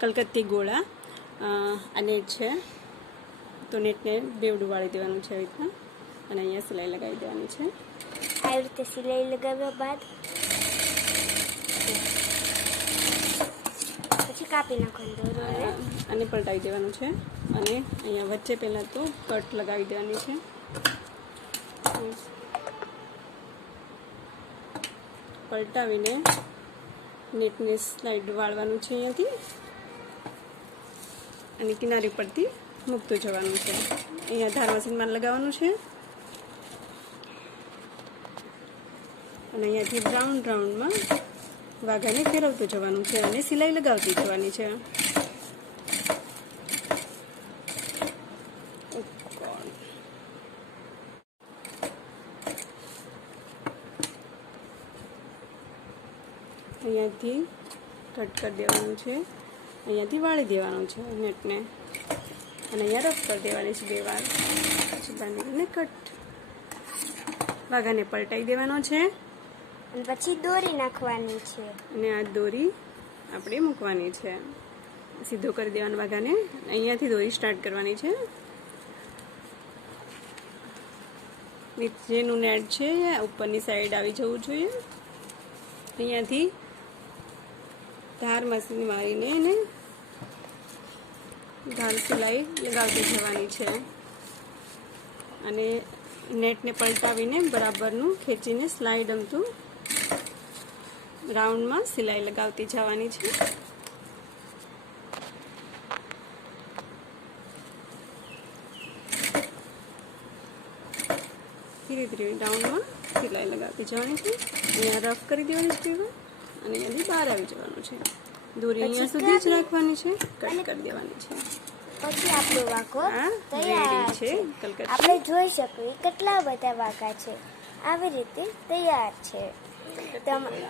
કલકત્તી ગોળા અને છે તો નેટને બેવડું વાળી દેવાનું છે આવી રીતના અને અહીંયા સિલાઈ લગાવી દેવાની છે. આવી રીતે સિલાઈ લગાવ્યા બાદ પછી કાપી નાખવાનું દોરો અને પલટાવી દેવાનું છે અને અહીંયા વચ્ચે પહેલાં તો કટ લગાવી દેવાની છે. પલટાવીને નેટને સ્લાઇડ વાળવાનું છે અહીંયાથી અને કિનારી પરથી મૂકતું જવાનું છે. અહીંયા ધાર મશીનમાં લગાવવાનું છે અને અહીંયાથી રાઉન્ડમાં વાઘાને ફેરવતું જવાનું છે અને સિલાઈ લગાવતી જવાની છે. અહીંયાથી કટ કરી દેવાનું છે, અહીંયાથી વાળી દેવાનું છે નેટને અને અહીંયા રફ કરી દેવાની છે 2 વાર. પછી બાંધીને કટ વાઘાને પલટાઈ દેવાનો છે અને પછી દોરી નાખવાની છે અને આ દોરી આપણે મૂકવાની છે. સીધો કરી દેવાનો વાઘાને. અહીંયાથી દોરી સ્ટાર્ટ કરવાની છે. નીચેનું નેટ છે ઉપરની સાઈડ આવી જવું જોઈએ. અહીંયાથી ધાર મશીન મારીને એને ધાર સિલાઈ લગાવતી જવાની છે અને નેટને પલટાવીને બરાબરનું ખેંચીને સ્લાઇડ અમતું રાઉન્ડમાં સિલાઈ લગાવતી જવાની છે. ધીરે ધીરે રાઉન્ડમાં સિલાઈ લગાવતી જવાની છે. અહીંયા રફ કરી દેવાની છે અને અહીંયાથી બહાર આવી જવાનું છે. દોરી અહીંયા સુધી જ રાખવાની છે, કટ કરી દેવાની છે. પછી આપણો વાઘો તૈયાર છે. આપણે જોઈ શકીએ કેટલા બધા વાઘા છે. આવી રીતે તૈયાર છે.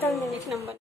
તમને 1 નંબર